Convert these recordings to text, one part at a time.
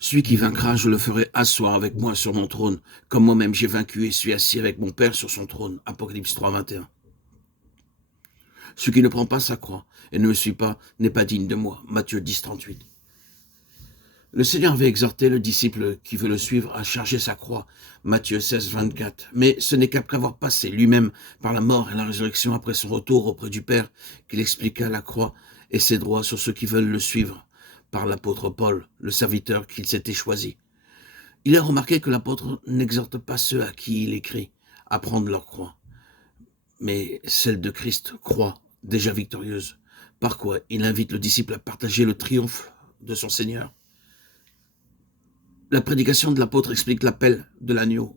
Celui qui vaincra, je le ferai asseoir avec moi sur mon trône, comme moi-même j'ai vaincu et suis assis avec mon Père sur son trône. Apocalypse 3, 21. Celui qui ne prend pas sa croix et ne me suit pas n'est pas digne de moi. Matthieu 10, 38. Le Seigneur avait exhorté le disciple qui veut le suivre à charger sa croix. Matthieu 16, 24. Mais ce n'est qu'après avoir passé lui-même par la mort et la résurrection après son retour auprès du Père qu'il expliqua la croix et ses droits sur ceux qui veulent le suivre par l'apôtre Paul, le serviteur qu'il s'était choisi. Il a remarqué que l'apôtre n'exhorte pas ceux à qui il écrit à prendre leur croix, mais celle de Christ, croix déjà victorieuse, par quoi il invite le disciple à partager le triomphe de son Seigneur. La prédication de l'apôtre explique l'appel de l'agneau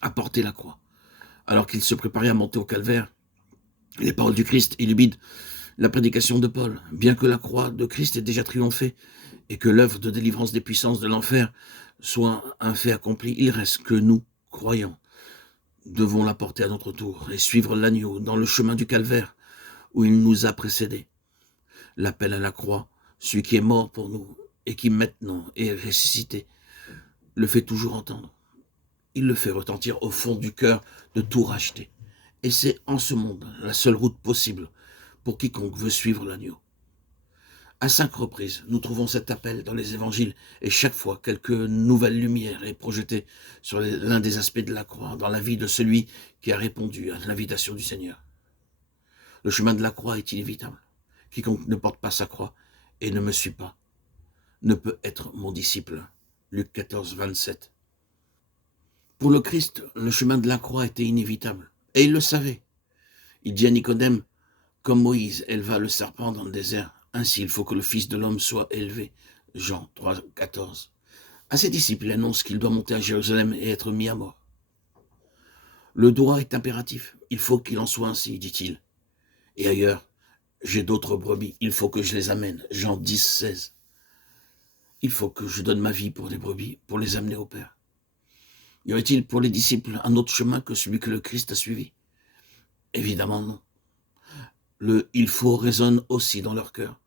à porter la croix. Alors qu'il se préparait à monter au calvaire, les paroles du Christ illuminent la prédication de Paul. Bien que la croix de Christ ait déjà triomphé et que l'œuvre de délivrance des puissances de l'enfer soit un fait accompli, il reste que nous, croyants, devons la porter à notre tour et suivre l'agneau dans le chemin du calvaire où il nous a précédés. L'appel à la croix, celui qui est mort pour nous et qui maintenant est ressuscité, le fait toujours entendre. Il le fait retentir au fond du cœur de tout racheter. Et c'est en ce monde la seule route possible pour quiconque veut suivre l'agneau. À 5 reprises, nous trouvons cet appel dans les évangiles et chaque fois, quelque nouvelle lumière est projetée sur l'un des aspects de la croix dans la vie de celui qui a répondu à l'invitation du Seigneur. Le chemin de la croix est inévitable. Quiconque ne porte pas sa croix et ne me suit pas ne peut être mon disciple. Luc 14, 27. Pour le Christ, le chemin de la croix était inévitable. Et il le savait. Il dit à Nicodème, comme Moïse éleva le serpent dans le désert, ainsi il faut que le Fils de l'homme soit élevé. Jean 3, 14. À ses disciples, il annonce qu'il doit monter à Jérusalem et être mis à mort. Le droit est impératif. Il faut qu'il en soit ainsi, dit-il. Et ailleurs, j'ai d'autres brebis. Il faut que je les amène. Jean 10, 16. Il faut que je donne ma vie pour les brebis, pour les amener au Père. Y aurait-il pour les disciples un autre chemin que celui que le Christ a suivi? Évidemment non. Le « il faut » résonne aussi dans leur cœur.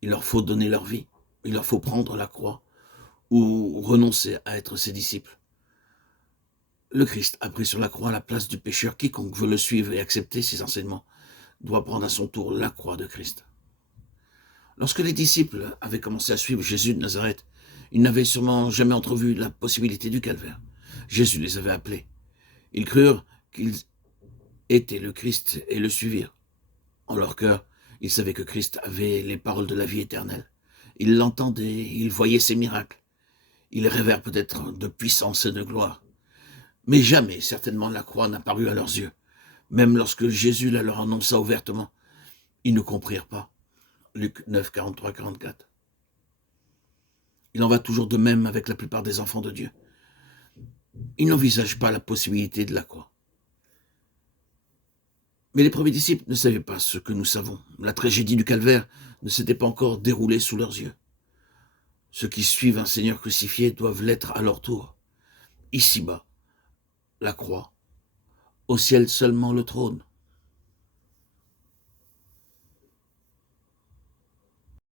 Il leur faut donner leur vie. Il leur faut prendre la croix ou renoncer à être ses disciples. Le Christ a pris sur la croix la place du pécheur. Quiconque veut le suivre et accepter ses enseignements doit prendre à son tour la croix de Christ. Lorsque les disciples avaient commencé à suivre Jésus de Nazareth, ils n'avaient sûrement jamais entrevu la possibilité du calvaire. Jésus les avait appelés. Ils crurent qu'il était le Christ et le suivirent. En leur cœur, ils savaient que Christ avait les paroles de la vie éternelle. Ils l'entendaient, ils voyaient ses miracles. Ils rêvèrent peut-être de puissance et de gloire. Mais jamais, certainement, la croix n'apparut à leurs yeux. Même lorsque Jésus la leur annonça ouvertement, ils ne comprirent pas. Luc 9, 43, 44. Il en va toujours de même avec la plupart des enfants de Dieu. Ils n'envisagent pas la possibilité de la croix. Mais les premiers disciples ne savaient pas ce que nous savons. La tragédie du calvaire ne s'était pas encore déroulée sous leurs yeux. Ceux qui suivent un Seigneur crucifié doivent l'être à leur tour. Ici-bas, la croix. Au ciel seulement le trône.